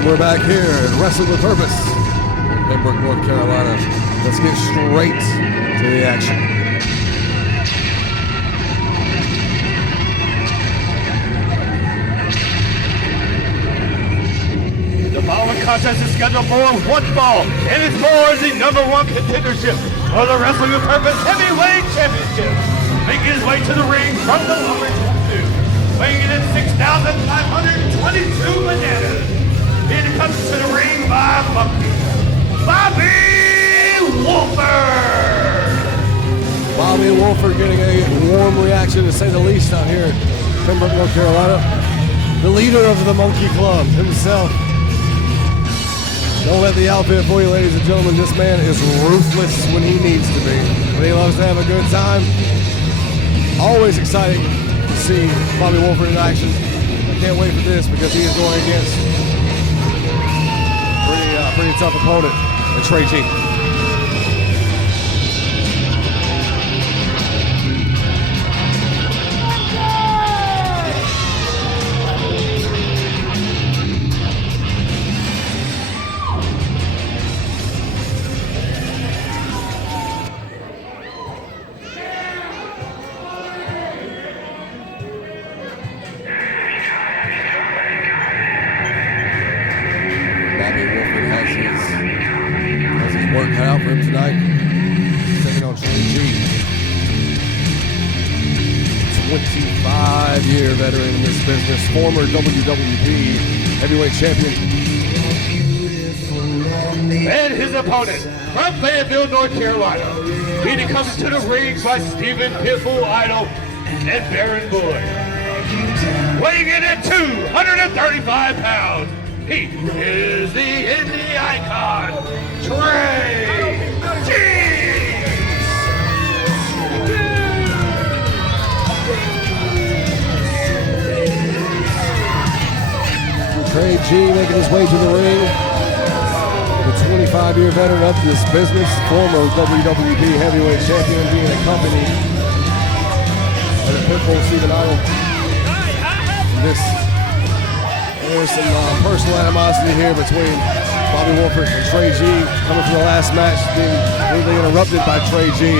And we're back here at Wrestling with Purpose in Pembroke, North Carolina. Let's get straight to the action. The following contest is scheduled for one fall, and it's for the #1 contendership for the Wrestling with Purpose Heavyweight Championship. Making his way to the ring from the lower two, weighing in at 6,522 bananas. Here to come to the ring by Monkey, Bobby Wolford. Bobby Wolford getting a warm reaction, to say the least, out here in Pembroke, North Carolina. The leader of the Monkey Club himself. Don't let the outfit fool you, ladies and gentlemen. This man is ruthless when he needs to be. But he loves to have a good time. Always exciting to see Bobby Wolford in action. I can't wait for this because he is going against a pretty tough opponent in Trey G. Work cut out for him tonight. He's taking on Trey G. 25-year veteran in this business, former WWP heavyweight champion. And his opponent from Fayetteville, North Carolina. He comes to the ring by Stephen Pitbull Idol and Baron Boyd. Weighing in at 235 pounds. He is the indie icon, Trey G. Trey G making his way to the ring. The 25-year veteran of this business, former WWP heavyweight champion, being accompanied by the Pitbull Stephen Idol. There's some personal animosity here between Bobby Wolford and Trey G. Coming from the last match, being rudely interrupted by Trey G.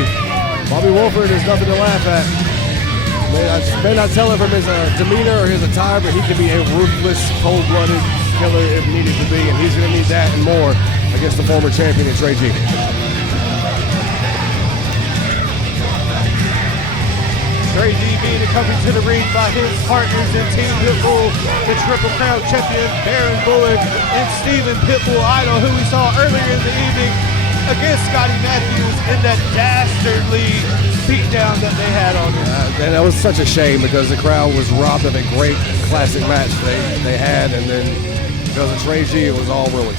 Bobby Wolford is nothing to laugh at. I may not tell it from his demeanor or his attire, but he can be a ruthless, cold-blooded killer if needed to be, and he's going to need that and more against the former champion in Trey G. Trey G being accompanied to the ring by his partners in Team Pitbull, the Triple Crown champion Baron Boyd and Stephen Pitbull Idol, who we saw earlier in the evening against Scotty Matthews in that dastardly beatdown that they had on him. And that was such a shame because the crowd was robbed of a great classic match they had, and then because of Trey G, it was all ruined.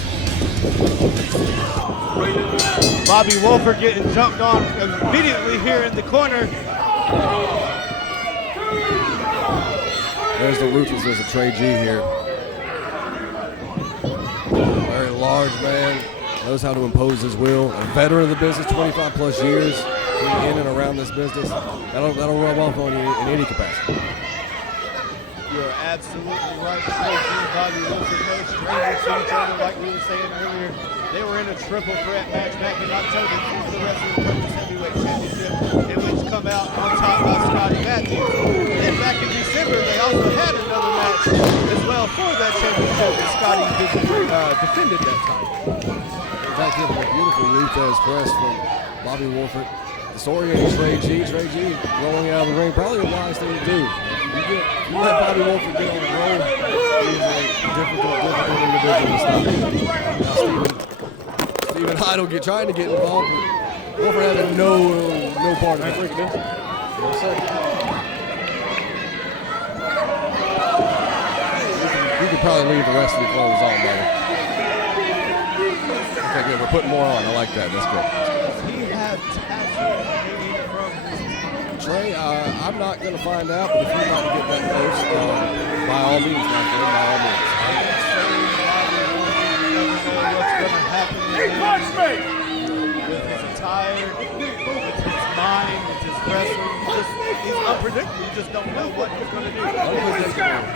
Bobby Wolford getting jumped on immediately here in the corner. There's the ruthlessness of Trey G here. Very large man, knows how to impose his will. A veteran of the business, 25 plus years in and around this business. That'll rub off on you in any capacity. You're absolutely right. Trey G and Bobby Wolford, no strangers to each other, like we were saying earlier. They were in a triple threat match back in October for the Wrestling with Purpose Heavyweight Championship, in which come out on top by Scotty Matthews. Then back in December, they also had another match as well for that championship, and Scotty defended that title. In fact, he had a beautiful Luthez press from Bobby Wolford. Disorienting Trey G. Trey G rolling out of the ring, probably a wise thing to do. You let Bobby Wolford get on the roll, he's a difficult individual to stop. Now Stephen Idol trying to get involved, but Wolford having no part of it. Yes, sir. You could probably leave the rest of the clothes on, buddy. Okay, good. We're putting more on. I like that. That's good. He had tassels from Trey, I'm not going to find out, but if you'd like to get that close, by all means, my friend, by all means. He punched me! With his attire, with his mind, with his wrestling, he's unpredictable. You just don't know what he's going to do. Unpredictable,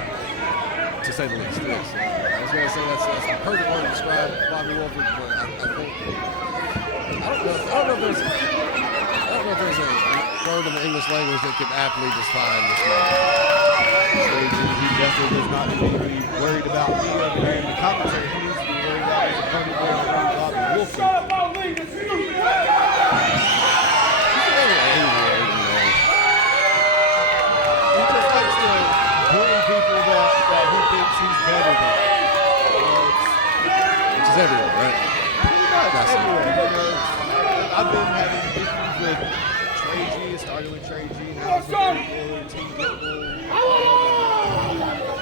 to say the least. Yes. I was going to say that's the perfect word to describe Bobby Wolford, but I think I don't know if there's a word in the English language that could aptly define this man. He definitely does not need to be worried about me over there in the commentary. He needs to be worried about his opponent there, Bobby Wolford. He just likes to bully people that he thinks he's better than. Which is everywhere, right? Pretty much everywhere. I've been having issues with Trey G. It started with Trey G. Now it's with Team Pitbull.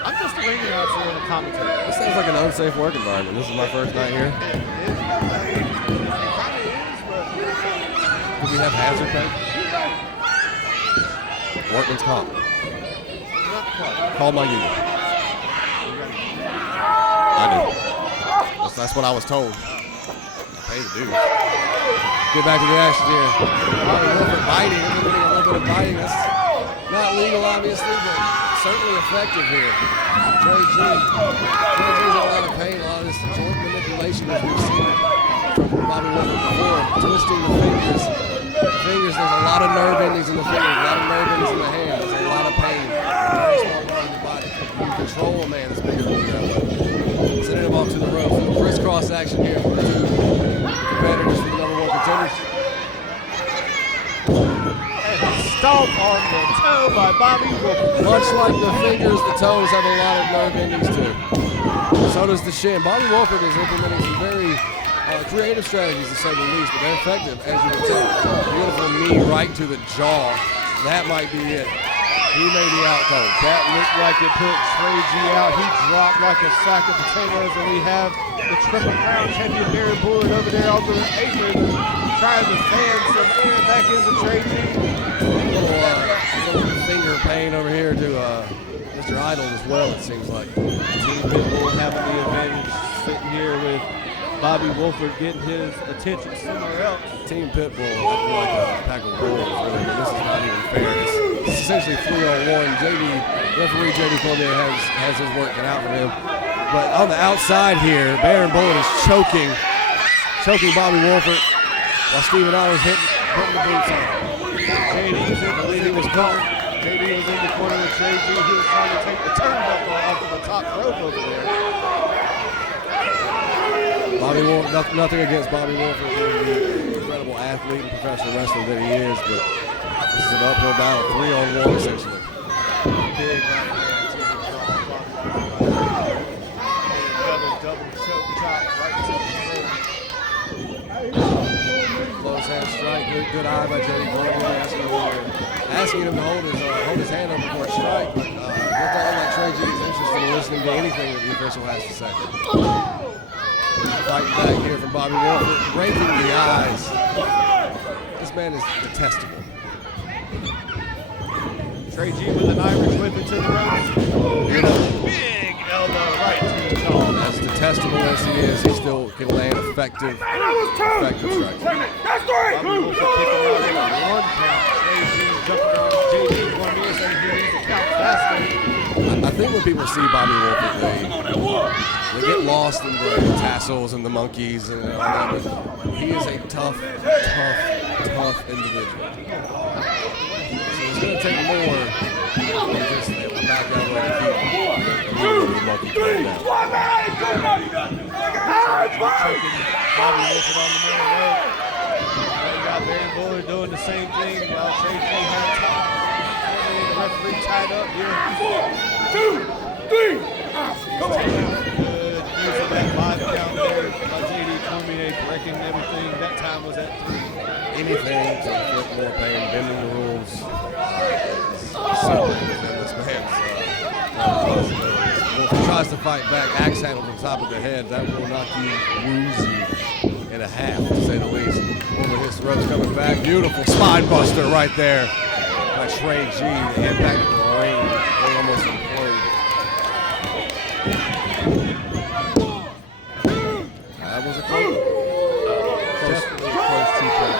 I'm just a ring announcer in a commentary. This sounds like an unsafe work environment. This is my first night here. It kind of is, but Do we have hazard pay? Workman's comp. not quite. Call my union. I do. That's what I was told. I pay the dues. Get back to the action here. Bobby Wolford biting. We're getting a little bit of biting. That's not legal, obviously, but certainly effective here. Trey G's in a lot of pain. A lot of this joint manipulation that we've seen from Bobby Wolford before. Twisting the fingers. There's a lot of nerve endings in the fingers, a lot of nerve endings in the hands. There's a lot of pain. Very small part of the body. You can control a man that's bigger than you that way. Sending him off to the ropes. Crisscross action here from the two competitors for the #1 contenders. And a stomp on the toe by Bobby Wolford. Much like the fingers, the toes have a lot of nerve endings too. So does the shin. Bobby Wolford is implementing some very creative strategies, to say the least, but they're effective, as you can tell. Beautiful knee right to the jaw. That might be it. He may be out cold. That looked like it put Trey G out. He dropped like a sack of potatoes, and we have the Triple Crown champion Baron Bullard over there on the apron trying to fan some air back into Trey G. Little finger pain over here to Mr. Idol as well, it seems like. Team Pitbull having the advantage, sitting here with Bobby Wolford getting his attention somewhere else. Team Pitbull acting like a pack of wolves, really. This is not even fair. It's essentially 3-on-1. Referee JD Columbia has his work cut out for him. But on the outside here, Baron Bullard is choking Bobby Wolford while Steven Idol's putting the boots on. JD was in, I believe he was caught. JD was in the corner with Trey G. He was trying to take the turnbuckle off of the top rope over there. Bobby Wolford, nothing against Bobby Wolford, the incredible athlete and professional wrestler that he is, but this is an uphill battle, 3-on-1 essentially. Big right there. Double choke chop right to the throat. Close hand strike, good eye by JD Columbia, asking him to hold his hand up before a strike, but it doesn't look like Trey G is interested in listening to anything that the official has to say. Fighting back here from Bobby Wolford, breaking the eyes. This man is detestable. Trey G with an Irish whip into the ropes. Big elbow right to the jaw. As detestable as he is, he still can land effective strikes. Bobby Wolford kicking out in a 1 count. Trey G jumping on JD Columbia saying he needs to count faster. I think when people see Bobby Wolford, they get lost in the tassels and the monkeys and all that, but he is a tough individual. So it's going to take more than just a back elbow and keep the monkey playing down. Bobby Wolford on the middle rope. Now you got Baron Bullard doing the same thing while Trey G had time. The referee tied up here. 1, 2, 3. Good use of that 5 count there by JD Columbia, correcting everything. That time was at 3. Anything to inflict more pain, bending the rules. Simply within this man's possibilities. Well, if he tries to fight back, axe handle on top of the head, that will knock you woozy in a half, to say the least. Over his ropes coming back. Beautiful spine buster right there by Trey G. The impact of the ring will almost implode. That was a close two-point.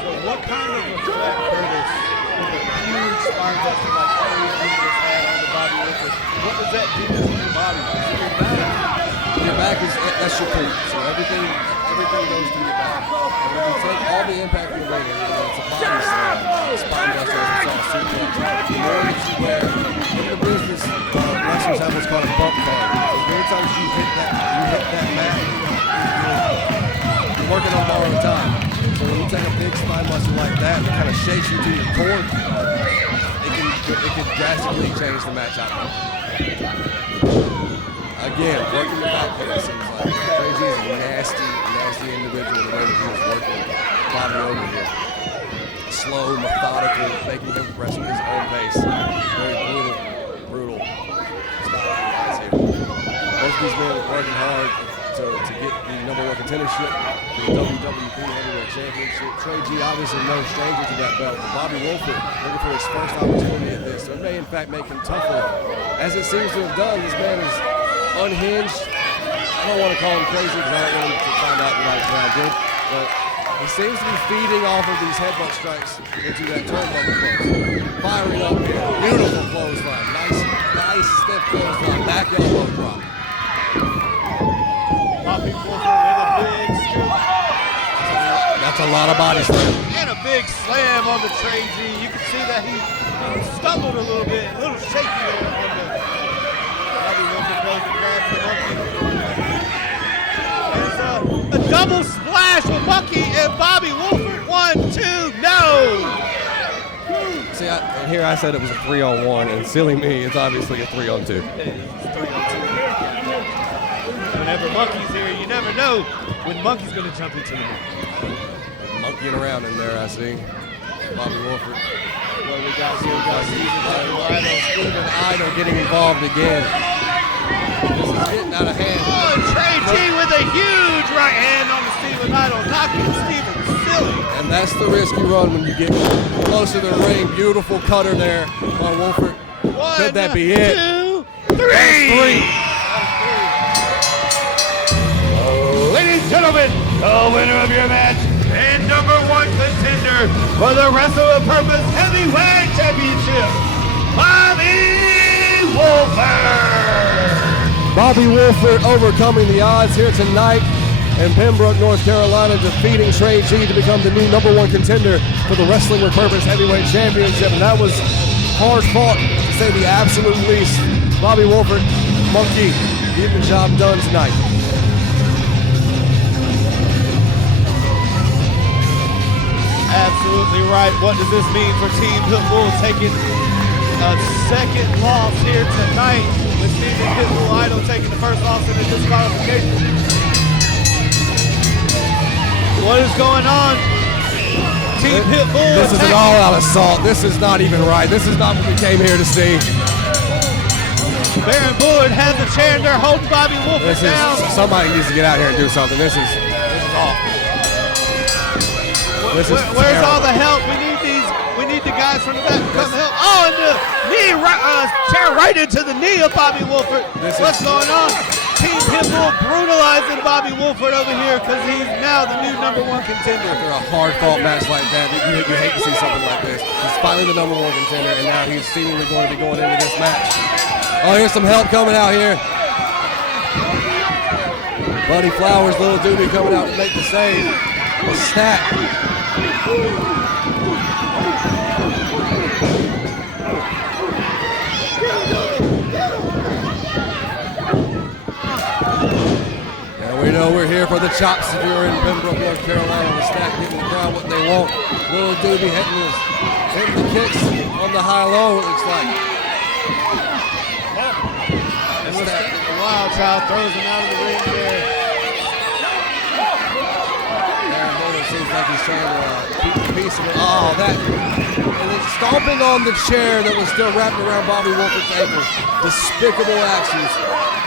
So what kind of effect, Curtis, with a huge spine buster like Trey G just had on the Bobby Wolford, what does that do to your body? Your back is, that's your peak. So everything goes through your back. And when you take all the impact you're rated, it's a body slam, spine buster, as we saw, suplex. The more that you wear, in the business, wrestlers have what's called a bump card. So many times you hit that mat, you're working on borrowed time. So when you take a big spine buster like that, it kind of shakes you to your core. It can drastically change the match outcome. Again, working the back there, it seems like. Crazy is a nasty individual the way that he was working Bobby over here. Slow, methodical, making him wrestle his own pace. Very brutal style he has here. Both of these men are working hard to get the #1 contendership, the WWP Heavyweight Championship. Trey G obviously no stranger to that belt, but Bobby Wolford looking for his first opportunity at this. So it may in fact make him tougher. As it seems to have done, this man is unhinged. I don't want to call him crazy because I don't want him to find out that I did, but he seems to be feeding off of these headbutt strikes into that turnbuckle close. Firing up here. Beautiful clothesline. Nice stiff clothesline. Back elbow drop. Bobby Wolford with a big scoop. That's a lot of body slam. And a big slam on the Trey G. You can see that he stumbled a little bit, a little shaky there on the Bobby Wolford goes and grabs the monkey. There's a double splash with Monkey and Bobby Wolford. 1, 2, no! See, and here I said it was a 3-on-1, and silly me, it's obviously a 3-on-2. It's 3-on-2. Whenever Monkey's here, you never know when Monkey's going to jump into the ring. Monkeying around in there, I see. Bobby Wolford. Well, we got Steven Idol getting involved again. This is getting out of hand. Oh, Trey G with a huge right hand on the Steven Idol, knocking Steven silly. And that's the risk you run when you get close to the ring. Beautiful cutter there by Wolford. Could that be it? 1, 2, 3. Ladies and gentlemen, the winner of your match and #1 contender for the Wrestle with Purpose Heavyweight Championship, Bobby Wolford. Bobby Wolford overcoming the odds here tonight in Pembroke, North Carolina, defeating Trey G to become the new #1 contender for the Wrestling with Purpose Heavyweight Championship. And that was hard fought, to say the absolute least. Bobby Wolford, Monkey, getting the job done tonight. Absolutely right. What does this mean for Team Pitbull taking a second loss here tonight with Steven Pitbull Idol taking the first loss in the disqualification? What is going on? Team Pitbull. This is an all-out assault. This is not even right. This is not what we came here to see. Baron Bullard has the chair and they're holding Bobby Wolford down. Somebody needs to get out here and do something. This is awful. Where's all the help? We need the guys from the back to come help. Oh, and the knee, chair right into the knee of Bobby Wolford. What's going on? Team Pitbull brutalizing Bobby Wolford over here because he's now the new #1 contender. After a hard-fought match like that, you hate to see something like this. He's finally the #1 contender, and now he's seemingly going to be going into this match. Oh, here's some help coming out here. Buddy Flowers, Little Doobie coming out to make the save. A snap. And we know we're here for the chops if you're in Pembroke, North Carolina. The stack giving the crowd what they want. Little Doobie hitting the kicks on the high-low, it looks like. And the Wild Child throws him out of the ring there. Seems like he's trying to keep the peace of it. Oh, that. And then stomping on the chair that was still wrapped around Bobby Wolford's ankle. Despicable actions.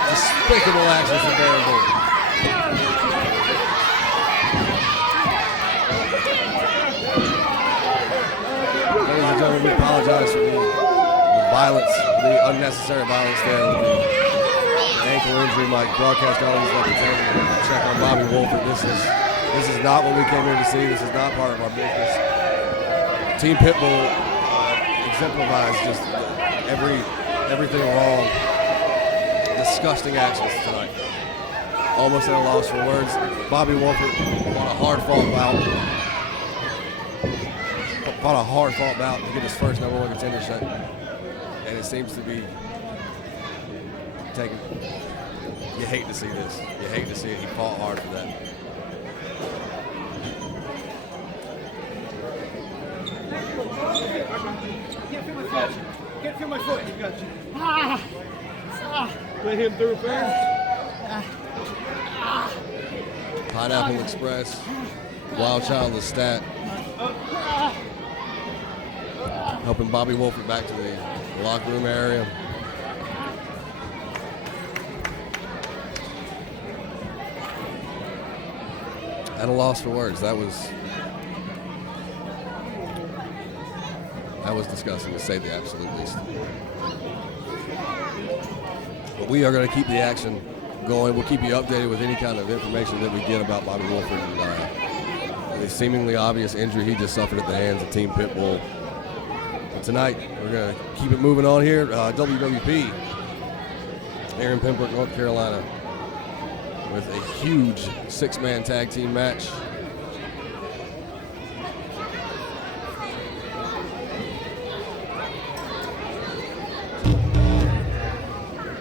Despicable actions from Baron Bullard. Ladies and gentlemen, we apologize for the violence, the unnecessary violence there. The ankle injury. My broadcast colleagues left the table to check on Bobby Wolford. This is not what we came here to see. This is not part of our business. Team Pitbull exemplifies just every everything wrong. Disgusting actions tonight. Almost at a loss for words. Bobby Wolford fought a hard-fought bout to get his first number one contendership, and it seems to be taken. You hate to see this. You hate to see it. He fought hard for that. Can't feel my foot. Got you. Let him through first. Pineapple Express, Wild Child Lestat, helping Bobby Wolford back to the locker room area. At a loss for words. That was disgusting, to say the absolute least. But we are going to keep the action going. We'll keep you updated with any kind of information that we get about Bobby Wolford and the seemingly obvious injury he just suffered at the hands of Team Pitbull. But tonight, we're going to keep it moving on here. WWP here in Pembroke, North Carolina, with a huge six-man tag team match.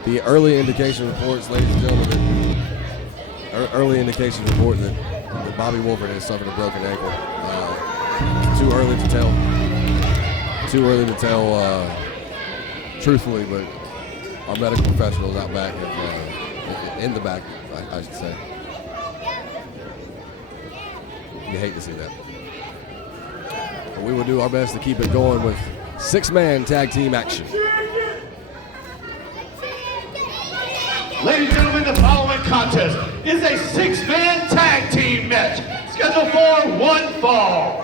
The early indication reports, ladies and gentlemen, early indications report that Bobby Wolford has suffered a broken ankle. Too early to tell truthfully, but our medical professionals out back in the back, I should say. You hate to see that. But we will do our best to keep it going with six-man tag team action. Ladies and gentlemen, the following contest is a six-man tag team match scheduled for one fall.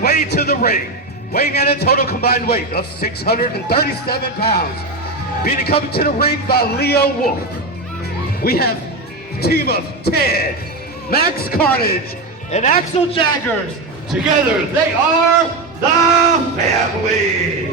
Way to the ring, weighing at a total combined weight of 637 pounds, being coming to the ring by Leo Wolf. We have team of Ted, Max Carnage, and Axel Jaggers. Together, they are the family.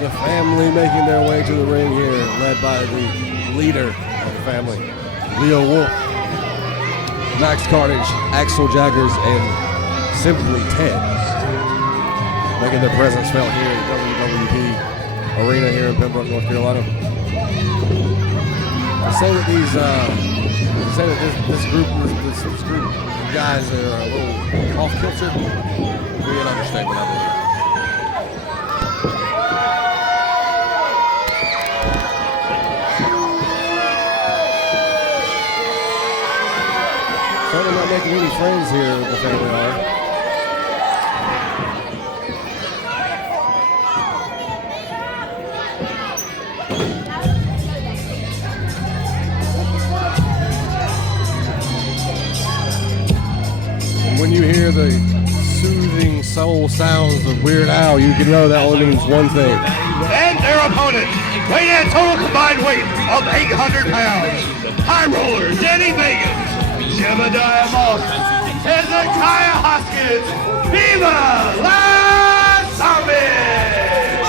The family making their way to the ring here, led by the leader of the family, Leo Wolf, Max Carnage, Axel Jaggers, and Simply Ted, making their presence felt here at the WWP Arena here in Pembroke, North Carolina. I say that this group of guys are a little off kilter. Be an understatement, I believe. Certainly not making any friends here, the family are. And when you hear the soothing soul sounds of Weird Al, you can know that only means one thing. And their opponent, weighing at a total combined weight of 800 pounds, High Roller Danny Vegas, Jebediah Moss, Hezekiah Hoskins, Viva Las Amish!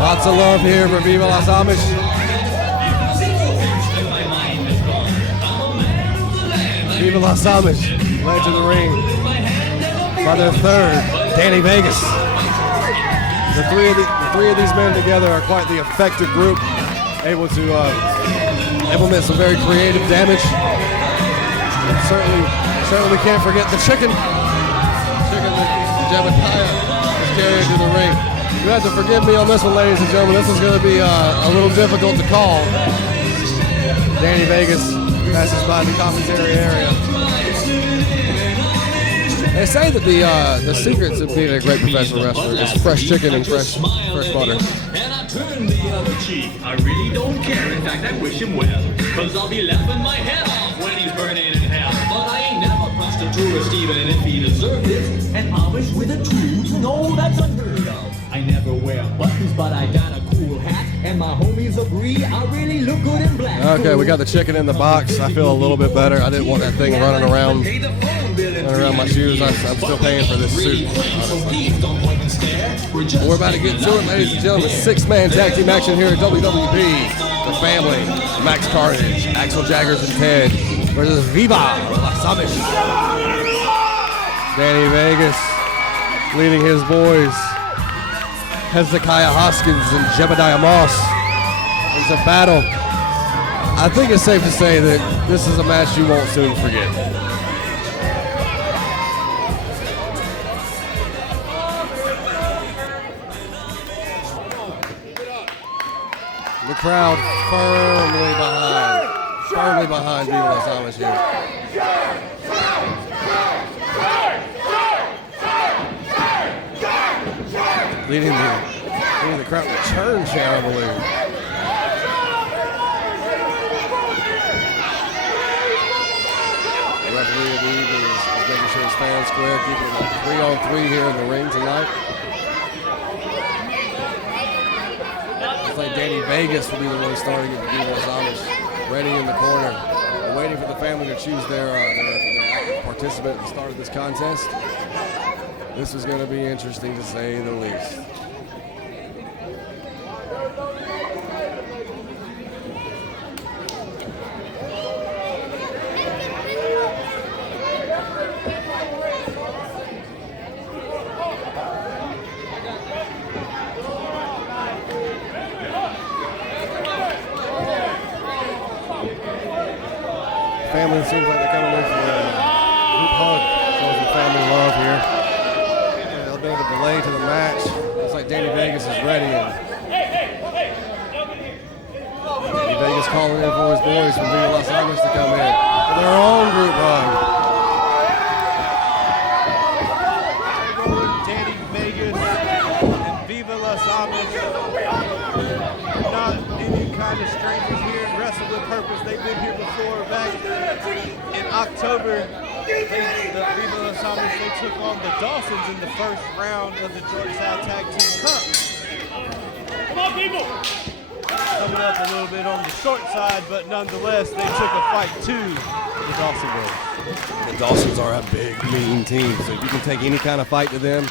Lots of love here for Viva Las Amish. Viva Las Amish led to the ring by their third, Danny Vegas. The three of these men together are quite the effective group, able to implement some very creative damage. And certainly we can't forget the chicken. Chicken that Jebediah is carrying to the ring. You have to forgive me on this one, ladies and gentlemen. This is going to be a little difficult to call. Danny Vegas passes by the commentary area. They say that the secrets of being a great professional wrestler is fresh chicken and fresh butter. And I turn the other cheek. I really don't care. In fact, I wish him well. Cause I'll be laughing my head off when he's burning in hell. But I ain't never crossed a tourist even if he deserved it. And Amish with a tooth, no, that's unheard of. I never wear buttons, but I got a cool hat. And my homies agree, I really look good in black. Okay, we got the chicken in the box. I feel a little bit better. I didn't want that thing running around my shoes. I'm still paying for this suit, honestly. We're about to get to it, ladies and gentlemen. Six-man tag team action here at WWP. The family, Max Carnage, Axel Jaggers and Ted versus Viva Las Amish. Danny Vegas leading his boys. Hezekiah Hoskins and Jebediah Moss. It's a battle. I think it's safe to say that this is a match you won't soon forget. The crowd firmly behind Viva Las Amish here. Leading the crowd with a turn chant, I believe. The referee of the evening is making sure it's fair and square, keeping it 3-on-3 here in the ring tonight. Looks like Danny Vegas will be the one starting at Viva Las Amish, ready in the corner, waiting for the family to choose their participant at the start of this contest. This is going to be interesting to say the least. Family seems like they're coming in for a group hug. Shows some family love here. A little bit of a delay to the match. Looks like Danny Vegas is ready. And Danny Vegas calling in for his boys from Viva Las Amish to come in for their own group hug. Danny Vegas and Viva Las Amish. Not any kind of strangers here in Wrestle with Purpose. They've been here before. Back in October, the Viva Las Amish, they took on the Dawsons in the first round of the Georgia-South Tag Team Cup. Come on, people! Coming up a little bit on the short side, but nonetheless, they took a fight to the Dawson Boys. The Dawsons are a big, mean team, so if you can take any kind of fight to them,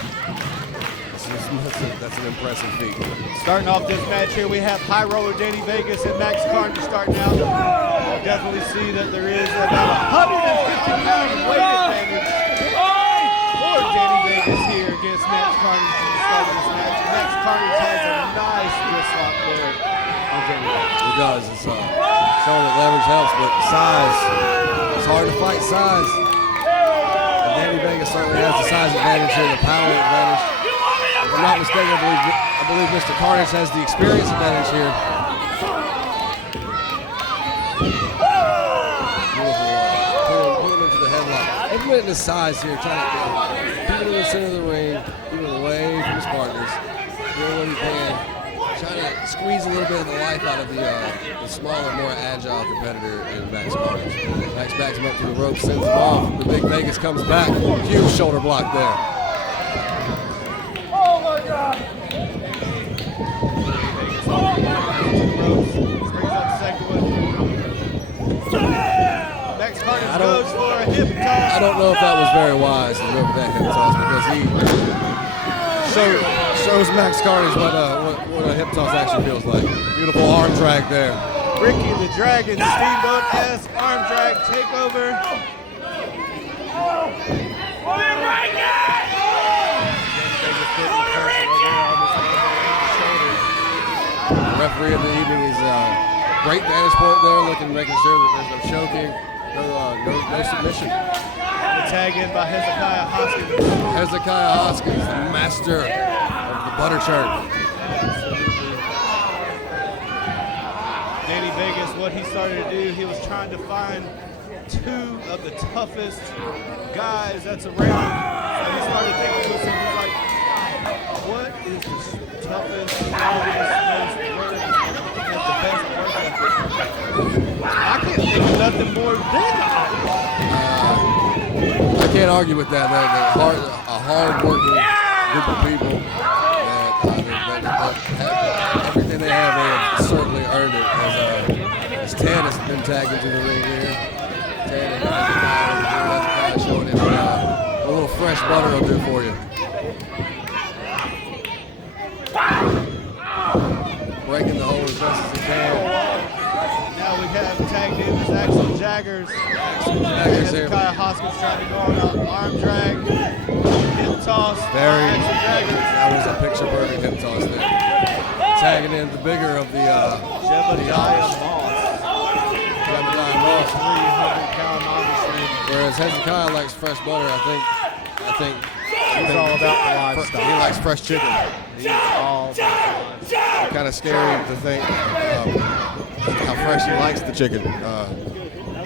that's an impressive feat. Starting off this match here, we have High Roller Danny Vegas and Max Carnage starting out. You definitely see that there is about 150-pound weight advantage for Danny Vegas here against Max Carnage at the start of this match. Max Carnage has a nice wrist lock there on Danny Vegas. He does. It's showing that leverage helps, but size. It's hard to fight size. And Danny Vegas certainly has the size advantage here, the power advantage. If I'm not mistaken, I believe Mr. Carnage has the experience advantage here. Pull him into the headlock. Implementing his size here, trying to keep it in the center of the ring, keep it away from his partners, doing what he can, trying to squeeze a little bit of the life out of the smaller, more agile competitor in Max Carnage. Max backs him up to the rope, sends him off. The Big Vegas comes back. Huge shoulder block there. Max Carnage goes for a hip toss. I don't know if that was very wise to go for that hip toss because he shows Max Carnage what a hip toss actually feels like. Beautiful arm drag there. Ricky the Dragon Steamboat-esque arm drag takeover. The referee of the evening is great vantage point there, making sure that there's no choking, no submission. The tag in by Hezekiah Hoskins. Hezekiah Hoskins, the master of the butter churn. Danny Vegas, what he started to do, he was trying to find two of the toughest guys that's around. So he started thinking to himself, he's like, what is the toughest, strongest, most worthy, has the best work ethic? I can't think of nothing more than I can't argue with that. They're a hard-working group of people that everything they have certainly earned it. As Ted has been tagged into the ring here. Ted and Hezekiah showing him a little fresh butter will do for you. Breaking the hole as best as he can. Now we have tagged in as Axel Jaggers. Hezekiah Hoskins trying to go on an arm drag. Hip toss. Axel Jaggers. That was a picture perfect hip toss there. Tagging in the bigger of the Jebediah Moss. Jebediah Moss. 300-pound obviously. Whereas Hezekiah likes fresh butter, I think he's all about the lifestyle. He likes fresh chicken. He's all about the lifestyle. Kind of scary to think how fresh he likes the chicken. I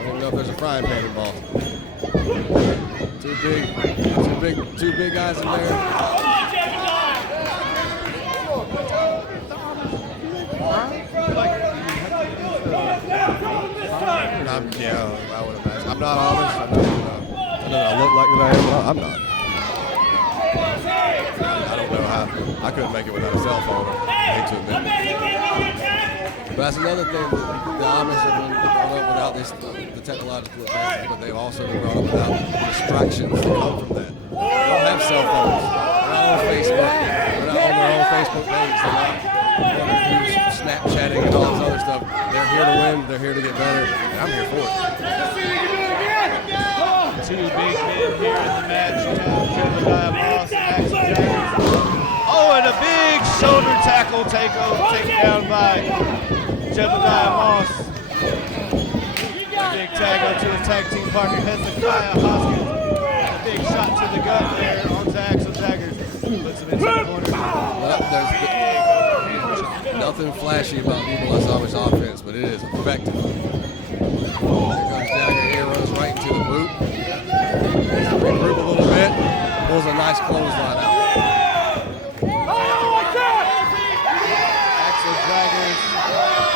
don't know if there's a frying pan involved. Two big guys in there. Yeah, I would imagine. I'm not honest. I know I look like that I am, but I'm not. I don't know how. I couldn't make it without a cell phone. I hate to admit it. But that's another thing. The Amish have been brought up without the technological advances, but they've also been brought up without the distractions that come from that. They don't have cell phones. They're not on Facebook. They're not on their own Facebook page. They're not Snapchatting and all this other stuff. They're here to win. They're here to get better. And I'm here for it. Two big men here in the match. You have Jebediah Moss and Axel Jaggers. Oh, and a big shoulder tackle taken down by Jebediah Moss. A big tag onto his tag team partner, Hezekiah Hoskins. A big shot to the gut there onto Axel Jaggers. Puts him into the corner. Well, there's nothing flashy about Evil's Amish offense, but it is effective. Here comes Jagger here, runs right into the boot. Regroup a little bit, pulls a nice clothesline out. Axel Jaggers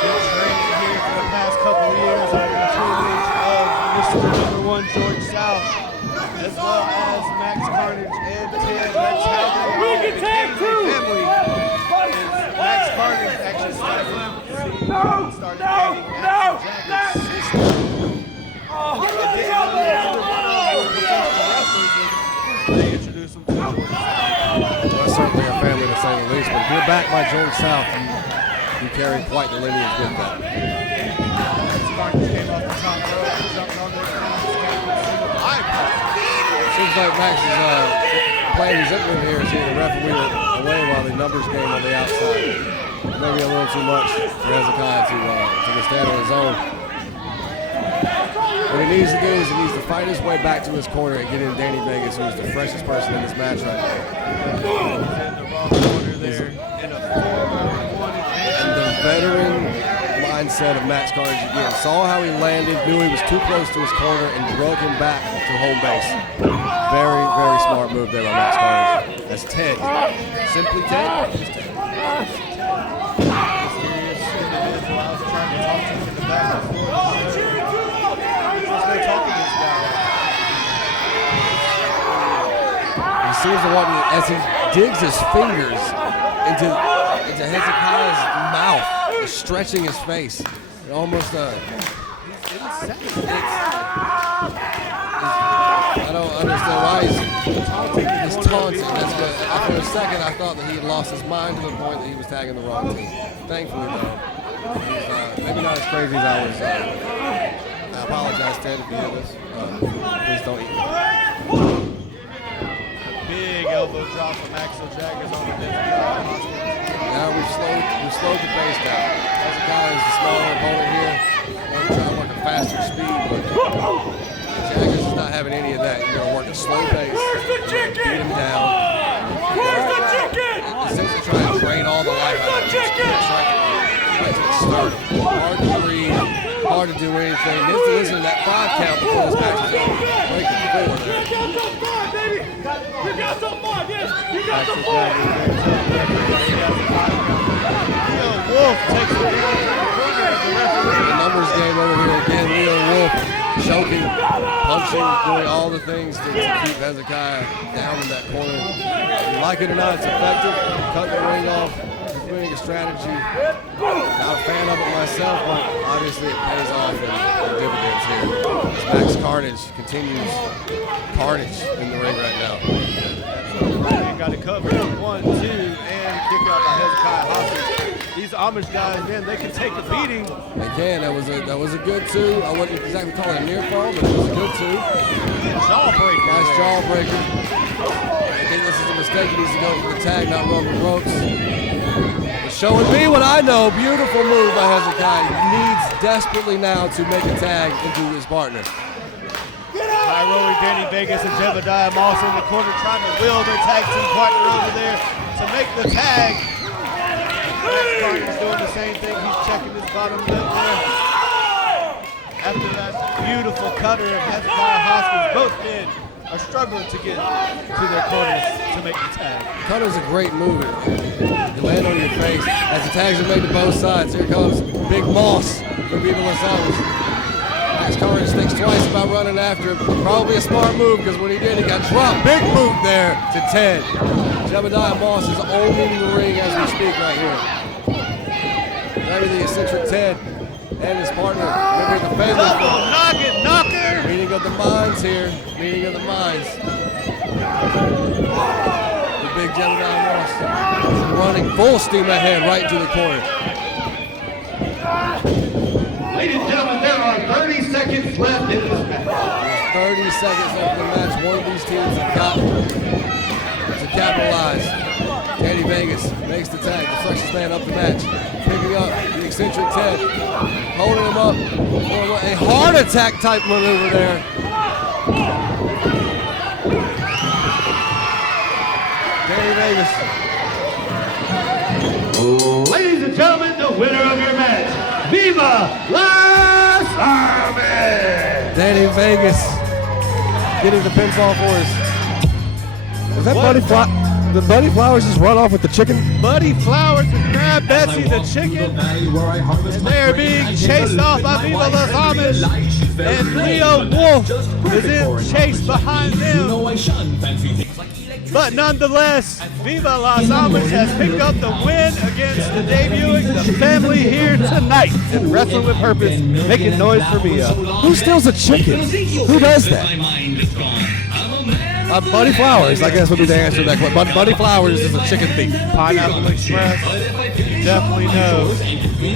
been training here for the past couple of years under the tutelage of Mr. Number 1 George South, as well as Max Carnage and Ted. That's how they all became a family. Max Carnage actually started dating Axel Jaggers' sister. They introduced him to George South. Well, certainly a family to say the least, but if you're backed by George South, you carry quite the lineage with that. Carnage came off the top rope, jumped on their Seems like Max is playing his implement here, seeing the referee away while the numbers game on the outside. Maybe a little too much for Hezekiah to stand on his own. What he needs to do is he needs to fight his way back to his corner and get in Danny Vegas, who's the freshest person in this match right now. And the veteran mindset of Max Carnage again. Saw how he landed, knew he was too close to his corner, and drug him back to home base. Very, very smart move there by Max Carnage. That's Ted. Simply Ted. Just Ted. He seems to want to, as he digs his fingers into Hezekiah's mouth, stretching his face. It almost I don't understand why he's taunting. That's good. For a second, I thought that he had lost his mind to the point that he was tagging the wrong team. Thankfully, though, he's maybe not as crazy as I was. I apologize, Ted, if you hear this. Please don't eat me. Big big elbow drop from Axel Jaggers on the Desmond. Now we've slowed the pace down. Hezekiah is the smaller opponent here. We're trying to work a faster speed, but Jaggers is not having any of that. You're going to work a slow pace. Beat him down. Where's the chicken? Essentially trying to drain all the life out of him. Right to the start. Hard to breathe. Hard to do anything. This is that 5 count before this match is over. Break the 4 there. You got some more, yes. You got Axel some more. Leo Wolf takes the lead in the corner of the referee. The numbers game over here again. Leo Wolf choking, punching, doing all the things to keep Hezekiah down in that corner. You like it or not, it's effective. Cut the ring off. It's doing a strategy. Not a fan of it myself, but obviously it pays off in dividends here. This Max Carnage continues carnage in the ring right now. Ryan got it covered. 1, 2, and kick out by Hezekiah Hostage. These Amish guys, man, they can take a beating. Again, that was a good 2. I wouldn't exactly call it a near fall, but it was a good 2. Jawbreaker. Nice jawbreaker. I think this is a mistake. He needs to go for the tag, not run the ropes. But showing me what I know. Beautiful move by Hezekiah. He needs desperately now to make a tag into his partner. High roller Danny Vegas and Jebediah Moss in the corner trying to will their tag team partner over there to make the tag. Max Carter's doing the same thing. He's checking his bottom lip there. After that beautiful cutter of Hezekiah Hoskins, both men are struggling to get to their corners to make the tag. Cutter's a great move. You land on your face. As the tags are made to both sides, here comes Big Moss for Viva Los Amos. Max Carnage thinks twice about running after him. Probably a smart move because when he did, he got dropped. Big move there to Ted. Jebediah Moss is owning the ring as we speak right here. Maybe the eccentric Ted and his partner. Remember the famous Double noggin knocker. meeting of the minds here. Meeting of the minds. The big Jebediah Moss running full steam ahead right into the corner. Ladies and gentlemen, there are 30 seconds left in this match. 30 seconds left in the match. One of these teams have got to capitalize. Danny Vegas makes the tag, the freshest man up the match. Picking up the eccentric Ted, holding him up for a heart attack type maneuver there. Danny Vegas. Ladies and gentlemen, the winner of your match, Viva Las Amish! Danny Vegas getting the pinfall for us. Is that Buddy Flowers? Did Buddy Flowers just run off with the chicken? Buddy Flowers has grabbed Betsy the chicken, and they are being chased off by Viva Las Amish, and Leo Wolf is in chase behind them. But nonetheless, Viva Las Amish has picked up the win against the debuting the family here tonight in Wrestling with Purpose, making noise for Via. Who steals a chicken? Who does that? Buddy Flowers, I guess would be the answer to that question. Buddy Flowers is a chicken thief. Pineapple Express, you definitely know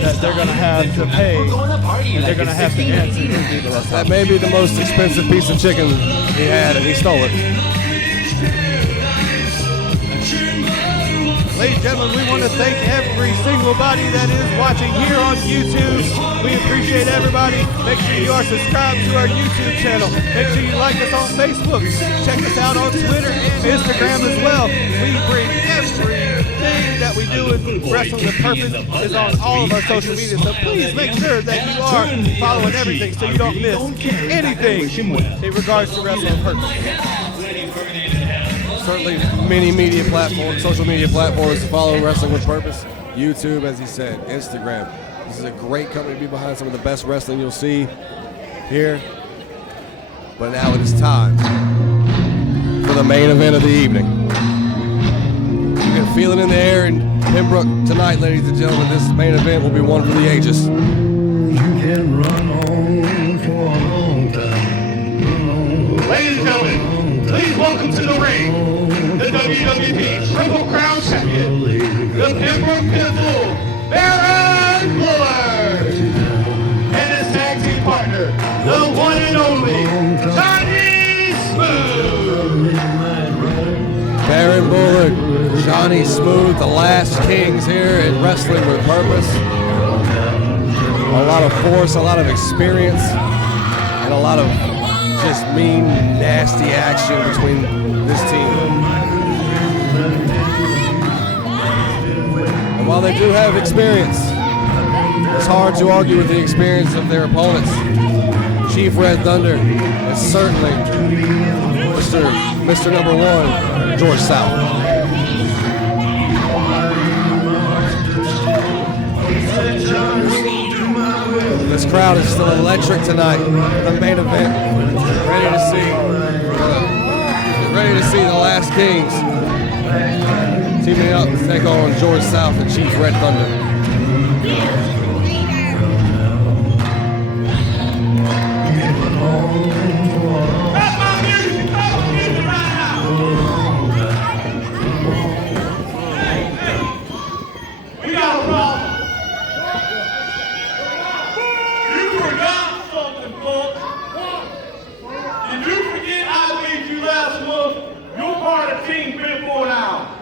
that they're going to have to pay, and they're going to have to answer to Viva Las Amish. That may be the most expensive piece of chicken he had, and he stole it. Ladies and gentlemen, we want to thank every single body that is watching here on YouTube. We appreciate everybody. Make sure you are subscribed to our YouTube channel. Make sure you like us on Facebook. Check us out on Twitter and Instagram as well. We bring everything that we do in Wrestling with Purpose is on all of our social media. So please make sure that you are following everything so you don't miss anything in regards to Wrestling with Purpose. Certainly many media platforms, social media platforms to follow Wrestling with Purpose. YouTube, as he said, Instagram. This is a great company to be behind, some of the best wrestling you'll see here. But now it is time for the main event of the evening. You can feel it in the air in Pembroke tonight, ladies and gentlemen. This main event will be one for the ages. You can run on for a long time. Ladies and gentlemen, please welcome to the ring the WWP Triple Crown Champion, the Pembroke Pitbull, Baron Bullard, and his tag team partner, the one and only Johnny Smooth. Johnny Smooth, the last Kings here in Wrestling with Purpose. A lot of force, a lot of experience, and a lot of just mean, nasty action between this team. And while they do have experience, it's hard to argue with the experience of their opponents. Chief Red Thunder is certainly Mr. Number One, George South. This crowd is still electric tonight. The main event, ready to see the last Kings teaming up to take on George South and Chief Red Thunder. We got a problem. You forgot something, folks. Did you forget I beat you last month? You're part of Team Pitbull now.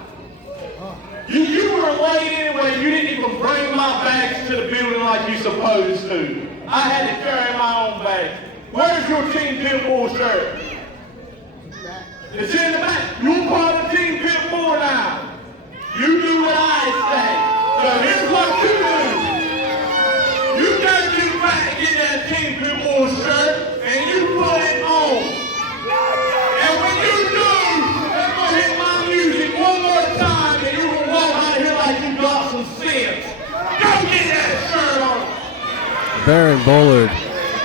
You were late anyway. You didn't even bring my bags to the building like you supposed to. I had to carry my own bags. Where's your Team Pitbull shirt? It's in the back. You're part of Team Pitbull now. You do what I say. So here's what you do. You take you back and get that Team Pitbull shirt and you put it on. And when you do, they're going to hit my music one more time and you're going to walk out of here like you got some sense. Go get that shirt on. Baron Bullard,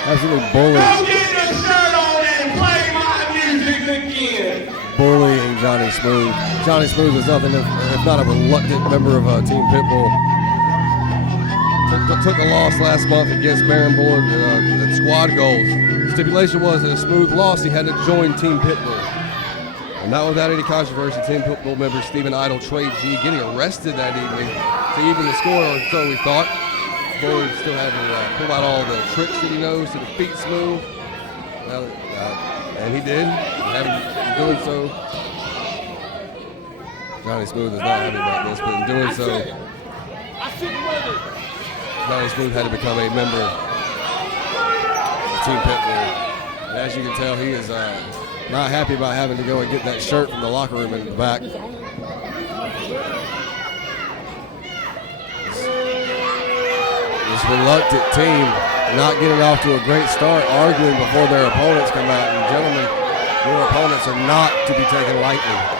absolutely bullying. Go get that shirt on and play my music again. Bullying Johnny Smooth. Johnny Smooth is nothing if not a reluctant member of Team Pitbull. Took a loss last month against Baron Bullard at squad goals. The stipulation was that if Smooth lost, he had to join Team Pitbull. And not without any controversy, Team Pitbull member Stephen Idol, Trey G, getting arrested that evening to even the score, or so we thought. Bullard still had to pull out all the tricks that he knows to defeat Smooth. And he did. Doing so, Johnny Smooth is not happy about this, but in doing so, Johnny Smooth had to become a member of Team Pitbull. And as you can tell, he is not happy about having to go and get that shirt from the locker room in the back. This reluctant team not getting off to a great start, arguing before their opponents come out. And gentlemen, your opponents are not to be taken lightly.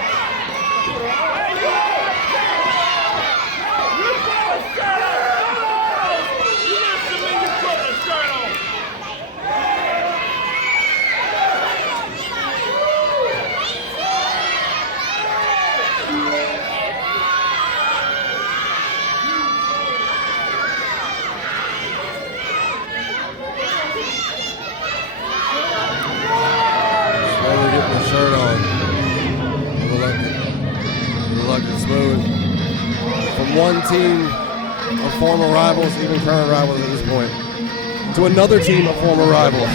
Shirt on. Reluctant Smooth. From one team of former rivals, even current rivals at this point, to another team of former rivals.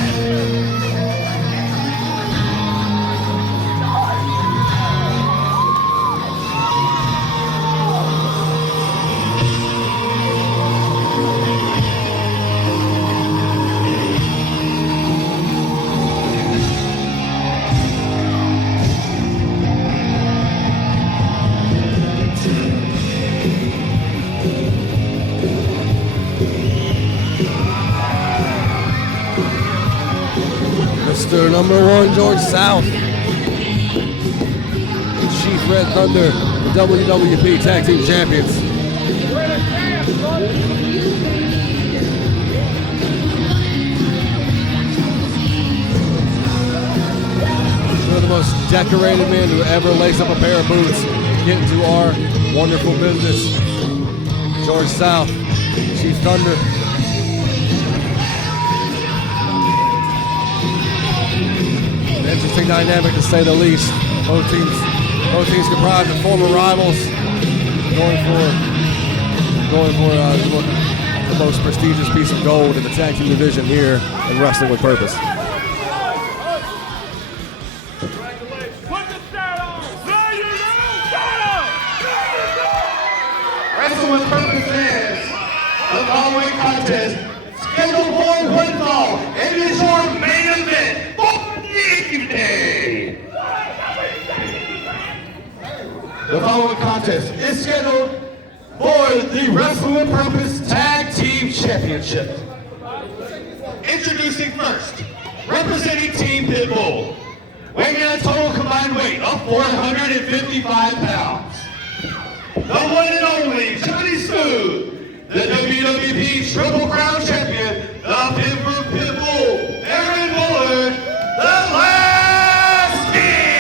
Mr. Number One, George South. Chief Red Thunder, the WWP Tag Team Champions. One of the most decorated men to ever lace up a pair of boots and get into our wonderful business. George South, Chief Thunder. Interesting dynamic to say the least. Both teams comprised of former rivals, going for the most prestigious piece of gold in the tag team division here in Wrestling with Purpose. Put the shirt on. There you go. Shut up. The following contest is scheduled for the Wrestling with Purpose Tag Team Championship. Introducing first, representing Team Pitbull, weighing in a total combined weight of 455 pounds. The one and only Johnny Smooth, the WWP Triple Crown Champion, the Pittsburgh Pitbull, Baron Bullard, the Last King!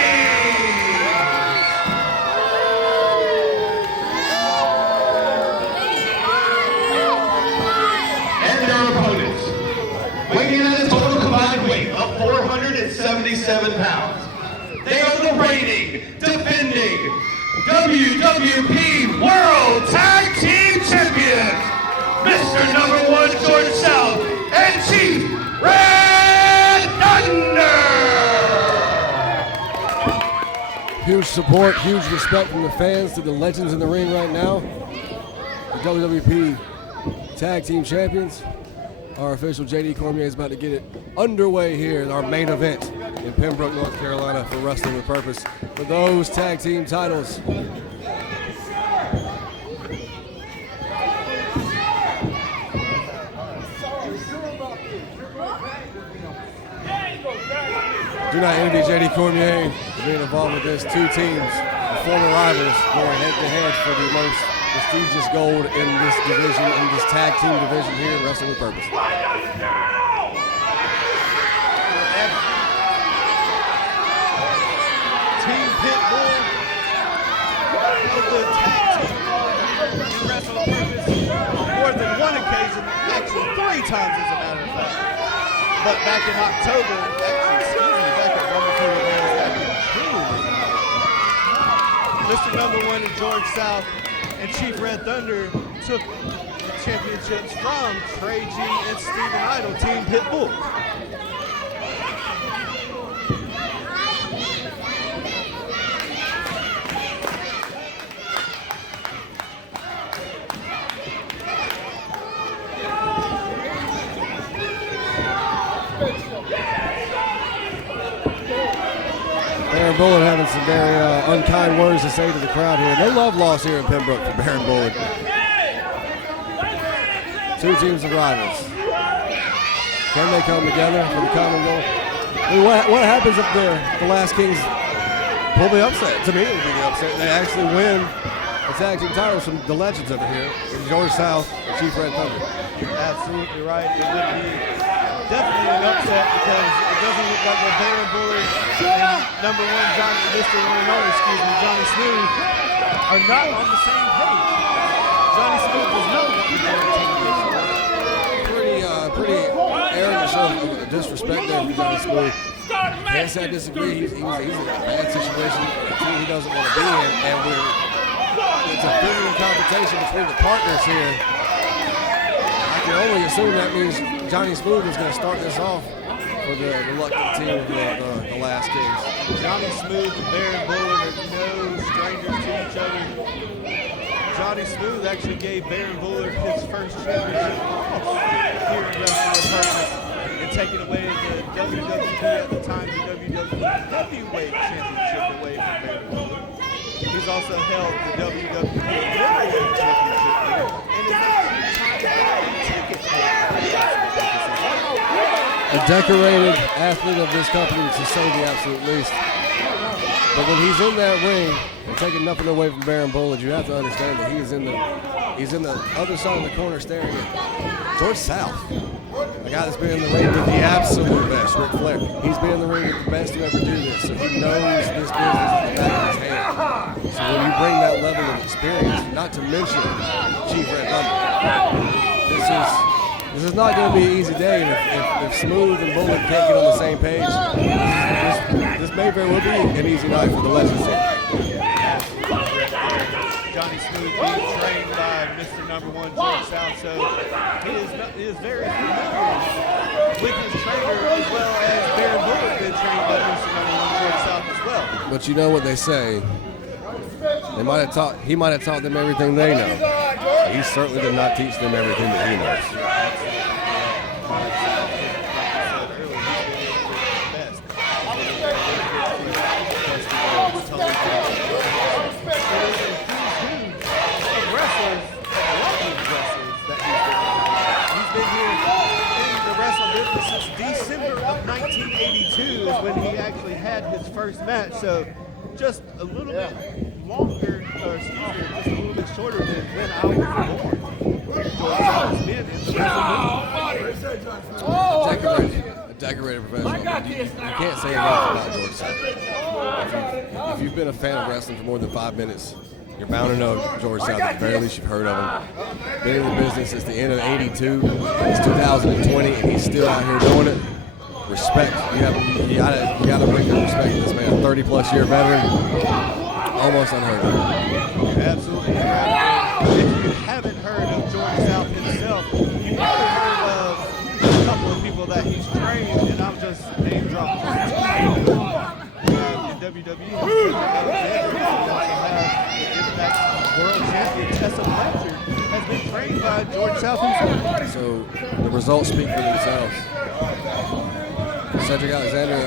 And their opponents, weighing in at a total combined weight of 477 pounds. They are the reigning, defending WWP World Tag Team Champions, Mr. Number 1 George South and Chief Red Thunder! Huge support, huge respect from the fans to the legends in the ring right now. The WWP Tag Team Champions. Our official JD Cormier is about to get it underway here in our main event in Pembroke, North Carolina for Wrestling with Purpose for those tag team titles. Do not envy JD Cormier for being involved with this. Two teams, former rivals, going head to head for the most prestigious gold in this division, in this tag team division here in Wrestling with Purpose. Team Pitbull of the tag team in Wrestling with Purpose on more than one occasion, actually 3 times as a matter of fact. But back in October, back at Rumble Tour back in June, Mr. Number 1 and George South and Chief Red Thunder took the championships from Trey G and Steven Idol, Team Pitbull. Baron Bullard having some very unkind words to say to the crowd here. No love lost here in Pembroke for Baron Bullard. Two teams of rivals. Can they come together for the common goal? I mean, what happens if the Last Kings pull the upset? To me, it would be the upset. They actually win the tag team titles from the legends over here, George South and Chief Red Thunder. Absolutely right. It would be definitely an upset because it doesn't look like Baron Bullard and number 1 Mr. Johnny Smooth are not on the same page. Johnny Smooth does not want to Pretty arrogant show of disrespect there from Johnny Smooth. Can't say I disagree. He's in a bad situation, a team he doesn't want to be in, and it's a physical confrontation between the partners here. I can only assume that means Johnny Smooth is going to start this off for the reluctant team of the Last Kings. Johnny Smooth and Baron Bullard are no strangers to each other. Johnny Smooth actually gave Baron Bullard his first championship here in Wrestling with Purpose and taking away the WWE at the time, the WWE Heavyweight Championship away from Baron Bullard. He's also held the WWE Heavyweight Championship here and is actually ticket holder. A decorated athlete of this company, to say the absolute least. But when he's in that ring and taking nothing away from Baron Bullard, you have to understand that he's in the other side of the corner staring at George South, the guy that's been in the ring with the absolute best, Ric Flair. He's been in the ring with the best to ever do this, so he knows this business at the back of his hand. So when you bring that level of experience, not to mention Chief Red Thunder, this is not going to be an easy day, and if Smooth and Bullard can't get on the same page, this may very well be an easy night for the legends here. Johnny Smooth being trained by Mr. Number 1 George South, so he is very familiar with his trainer as well as Baron Bullard been trained by Mr. Number 1 George South as well. But you know what they say. He might have taught them everything they know. He certainly did not teach them everything that he knows. since December of 1982 is when he actually had his first match. So just a little bit longer, or excuse me, just a little bit shorter than when I was born. George South has been in the wrestling. A decorated professional. You can't say enough about George South. If you've been a fan of wrestling for more than 5 minutes, you're bound to know George South. At the very least, you've heard of him. Been in the business since the end of '82. It's 2020, and he's still out here doing it. Respect. You gotta bring the respect to this man. A 30-plus year veteran, almost unheard of. You're absolutely correct. If you haven't heard of George South himself, you've probably heard of a couple of people that he's trained, and I'm just name dropping. In WWE, Impact World Champion Tessa Blanchard has been trained by George South himself. So the results speak for themselves. Cedric Alexander,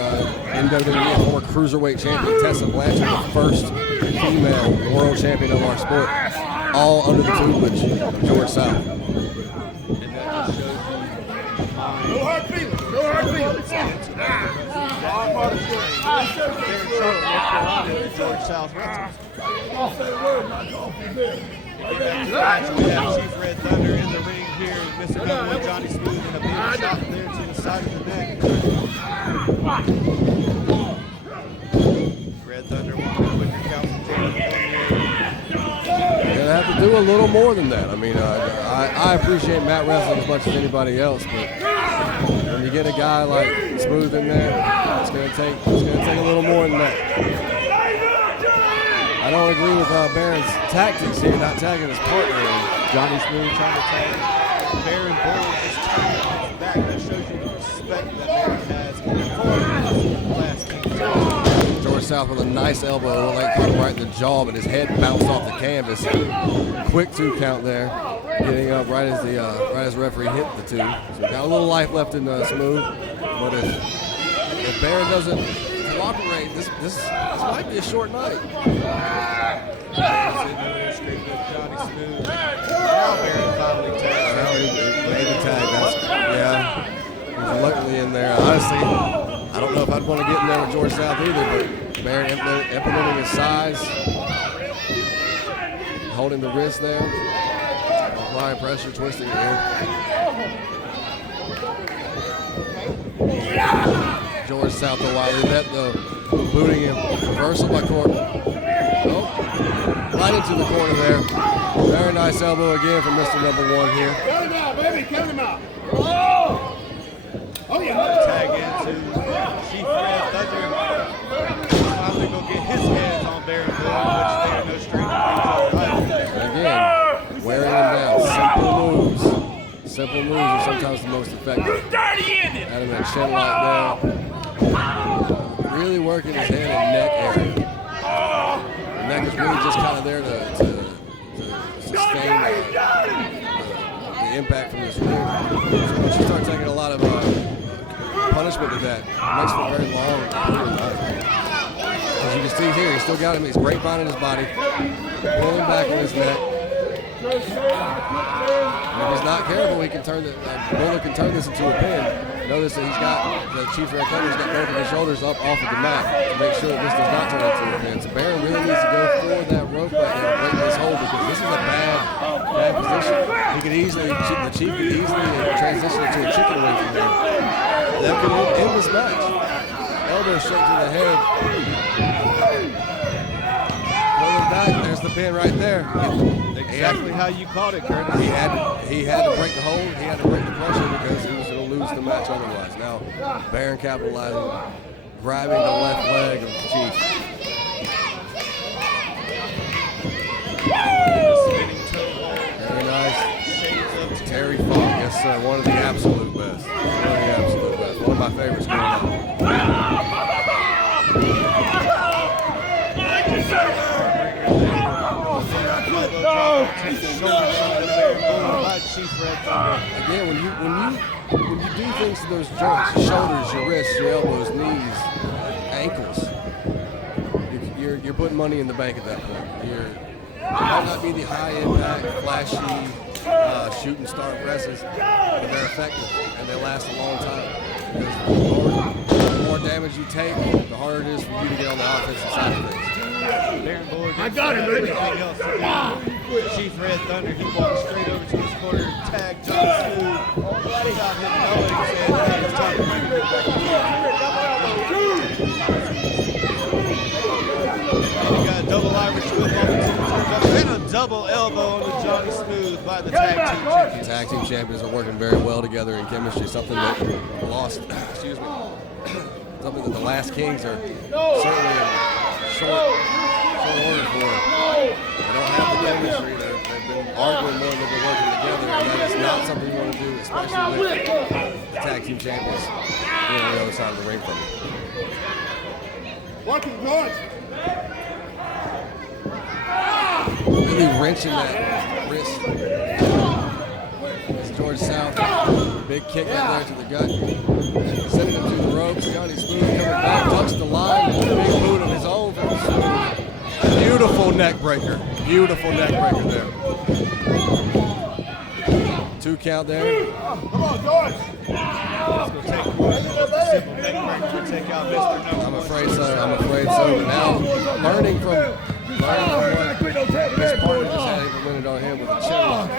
WWE former cruiserweight champion. Tessa Blanchard, the first female world champion of our sport, all under the tutelage of George South. And that just shows you no hard feelings. No hard feelings. They're in Charlotte, North Carolina, George South wrestles. We have Chief Red Thunder in the ring here. Mr. Number One Johnny Smooth and a big shot there to the side of the neck. Red Thunder walking with your couch. You're gonna have to do a little more than that. I mean, I appreciate mat wrestling as much as anybody else, but when you get a guy like Smooth in there, it's gonna take a little more than that. I don't agree with Baron's tactics here, not tagging his partner. Johnny Smooth trying to tag Baron Bull is turning his back. That shows you the respect that Baron has for Last King. George South with a nice elbow, leg caught him right in the jaw, but his head bounced off the canvas. Quick 2 count there, getting up right as the referee hit the 2. So got a little life left in Smooth, but if Baron doesn't cooperate, this might be a short night. Johnny Smooth. Now Baron finally tags. Now he made the tag. He's reluctantly in there. Honestly, I don't know if I'd want to get in there with George South either, but Baron implementing his size, holding the wrist there, applying pressure, twisting it in. George South a while. That though, booting him. Reversal by Corbin. Oh, right into the corner there. Very nice elbow again from Mr. Number One here. Count him out, baby. Count him out. Oh, yeah. Tag into Chief Red Thunder. Finally gonna get his hands on Baron Bull, which they are no stranger to. And again, wearing him down. Simple moves are sometimes the most effective. Had him in a chin lock there. Really working his head and neck area. The neck is really just kind of there to sustain the impact from this ring. So once you start taking a lot of punishment to that, it makes for a very long night. As you can see here, he's still got him. He's grapevine in his body, pulling back on his neck. And if he's not careful, he can turn Buller can turn this into a pin. Notice that he's got the Chief Red Thunder's got both of his shoulders up off of the mat to make sure that this does not turn into a pin. So Baron really needs to go for that rope right there and break this hold, because this is a bad position. The Chief could easily transition into a chicken wing from there. That could end this match. Elbow straight to the head. Pulling back, there's the pin right there. Exactly how you called it, Curtis. He had to break the hold. He had to break the pressure because he was going to lose the match otherwise. Now, Baron capitalizing, grabbing the left leg of the Chief. Very nice. Terry Funk, yes sir, one of the absolute best. One of my favorites growing up. Again, when you do things to those joints, your shoulders, your wrists, your elbows, knees, ankles, you're putting money in the bank at that point. It might not be the high impact, flashy shooting star presses, but they're effective and they last a long time. Because the more damage you take, the harder it is for you to get on the offensive side of things. Baron Bullard. I got him, baby. Chief Red Thunder, he walked straight over to his corner, tagged Johnny Smooth, without him knowing, said, hey, it's time for me to get back and he got a double Irish whip on the two turnbuckle and a double elbow on the Johnny Smooth by the tag team champions. Tag team champions are working very well together in chemistry, something that lost, excuse me, something that the Last Kings are certainly in short order for. They don't have the chemistry. They've been arguing more than they've been working together, and that is not something you want to do, especially with the tag team champions being on the other side of the ring from you. Really wrenching that wrist. It's George South. Big kick right there to the gut. Sending him to the ropes. Johnny Smooth coming back, touched the line. Big boot of his own from Smooth. Beautiful neck breaker. Beautiful neck breaker there. 2 count there. Come on, George. Let's go take one. Simple neck breaker to take out Mr. Number I'm afraid so. I'm afraid so. But now learning from what his partner just had implemented on him with a chin lock.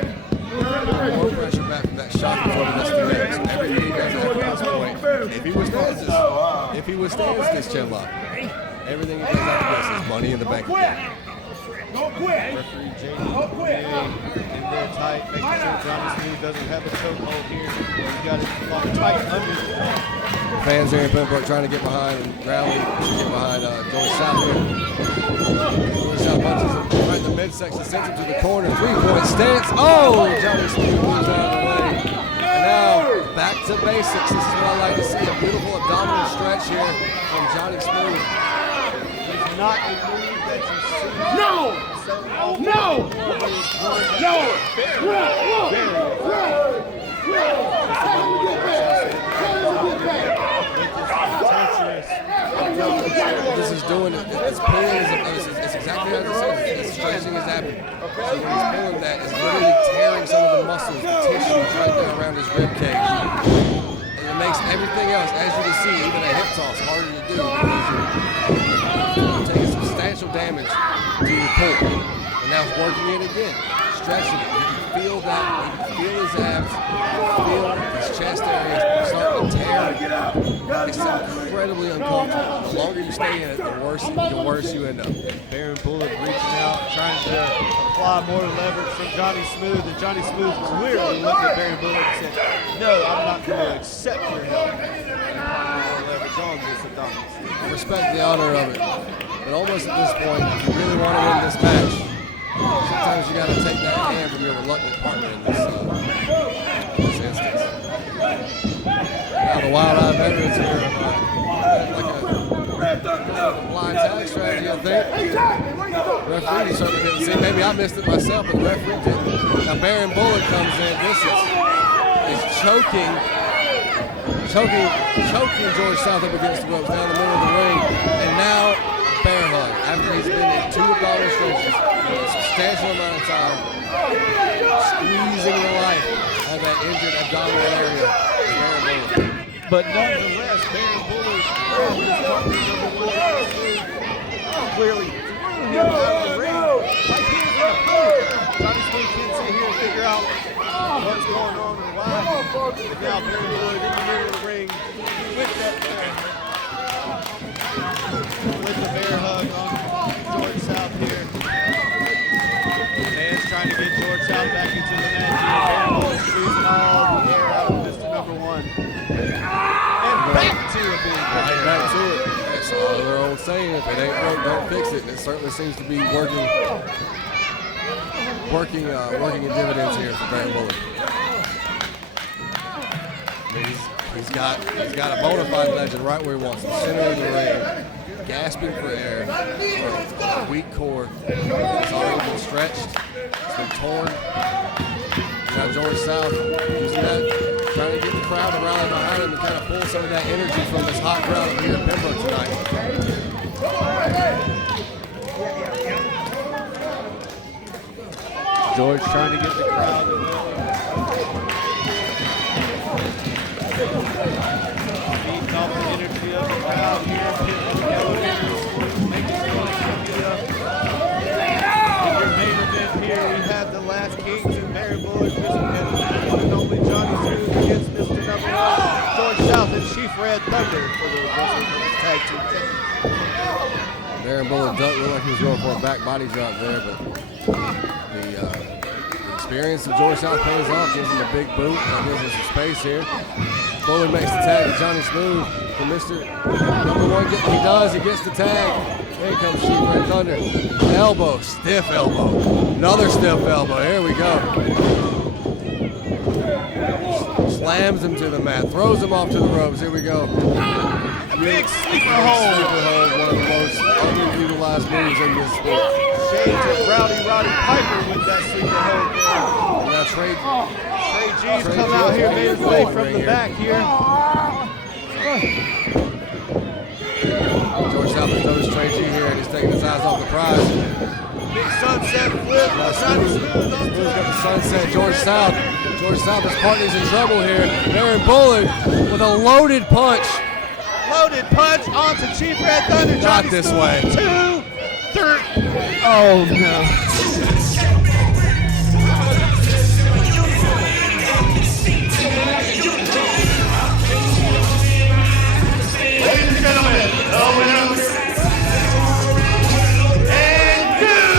More pressure back from that shot before he gets to the ring. So everything he does after this point, if he withstands this chin lock, everything he does after this is money in the bank account. Referee Jamie in there tight, making sure Johnny Smooth doesn't have a chokehold here. He's got it locked tight under. Fans here in Pembroke trying to get behind and rally, get behind George South here. George South punches him right in the midsection, sends him to the corner, 3-point stance. Oh, Johnny Smooth moves out of the way. And now back to basics. This is what I like to see, a beautiful abdominal stretch here from Johnny Smooth. He's not a move that you see. No! No! No! This is doing it. It's pulling. It's exactly as it says. It's stretching his abdomen. So when he's pulling that, it's literally tearing some of the muscles, the tissues right there around his rib cage. And it makes everything else, as you can see, even a hip toss, harder to do because you're taking substantial damage to your pull. And now it's working it again, stretching it. You can feel that. You can feel his abs. You can feel his chest area starting to tear. It's incredibly uncomfortable. The longer you stay in it, the worse you end up. Baron Bullard reaching out, trying to apply more leverage from Johnny Smooth, and Johnny Smooth clearly looked at Baron Bullard and said, no, I'm not going to accept your help. More leverage on this abdominal. I respect the honor of it, but almost at this point, if you really want to win this match, sometimes you got to take that hand from your reluctant partner in this instance. Now the Wild Eye veterans here, like a blind tag strategy, I think. Referee certainly didn't see. Maybe I missed it myself, but the referee didn't. Now Baron Bullard comes in. This is choking George South up against the ropes down the middle of the ring, and now bear hug after he's been in 2 abdominal stretches for a substantial amount of time, squeezing the life out of that injured abdominal area. But nonetheless, Baron Bullard grabbed his partner's number one. Clearly, him out of the ring. Like he was in a hurry. Johnny Smooth can't sit here and figure out what's going on and why. But now Baron Bullard in the middle of the ring with that bear. With the bear hug on George South here. Man's trying to get George South back into the match. Baron Bullard squeezing all the air out of Mr. Number One. Back to it, Right back to it. That's their old saying, if it ain't broke, don't fix it. And it certainly seems to be working in dividends here for Baron Bullard. I mean, he's got a bona fide legend right where he wants, the center of the ring, gasping for air, a weak core. It's already been stretched, it's been torn. Now George South using that, trying to get the crowd to rally behind him and kind of pull some of that energy from this hot crowd up here in Pembroke tonight. George trying to get the crowd to feeding off the energy of the crowd here. Pitbull yelling at the sports, making sure they come get up. In your main event here, we have the Last Kings and Barry Bullard, Mr. one and only Johnny Smooth against Mr. Number 1, George South and Chief Red Thunder for the Wrestling Tag Team Championship. Baron Bullard looked like he was going for a back body drop there, but the experience of George South pays off, gives him a big boot, that gives us some space here. Bullard makes the tag to Johnny Smooth for Mr. Number 1. He does, he gets the tag. Here comes Chief Red Thunder. Elbow, stiff elbow. Another stiff elbow, here we go. Slams him to the mat, throws him off to the ropes, here we go. Big sleeper hold. Sleeper hold, one of the most underutilized moves in this sport. Shades of Roddy Piper with that sleeper hold there. Now Trey G's Trey come G's out here, gonna made his get way going from right the here. back here. George South has noticed Trey G here and he's taking his eyes off the prize. Big sunset flip. Now Johnny Smooth Smooth on got the top. sunset. George South, his partner's in trouble here. Baron Bullard with a loaded punch. Loaded punch onto Chief Red Thunder. Not Johnny this Smooth. way. 2, 3. Oh no. Ladies and gentlemen, the winner and new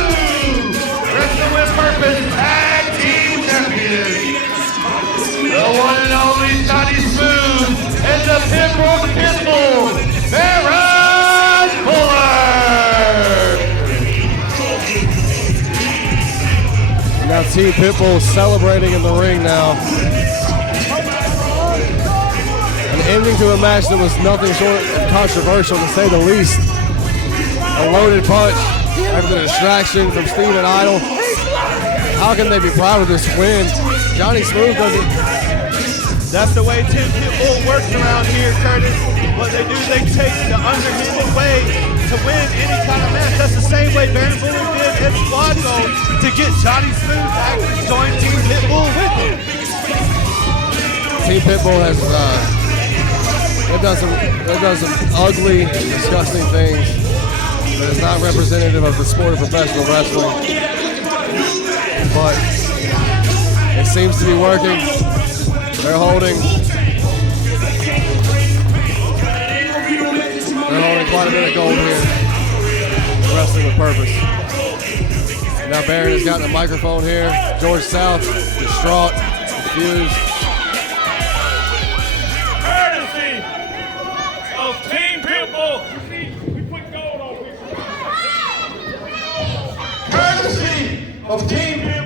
Wrestling with Purpose Tag Team Champions, the one and only Johnny Smooth and the Pitbull, Baron Bullard. Now Team Pitbull celebrating in the ring now. An ending to a match that was nothing short of controversial, to say the least. A loaded punch after the distraction from Steven Idol. How can they be proud of this win? Johnny Smooth doesn't. That's the way Team Pitbull works around here, Curtis. What they do, they take the underhanded way to win any kind of match. That's the same way Baron Bullard did at Squad Gold to get Johnny Smooth to actually join Team Pitbull with him. Team Pitbull has they've done some ugly, disgusting things that is not representative of the sport of professional wrestling. But it seems to be working. They're holding quite a bit of gold here. Wrestling with Purpose. Now Baron has gotten a microphone here. George South, distraught, confused. Courtesy of Team Pitbull. We put gold on it. Courtesy of Team Pitbull.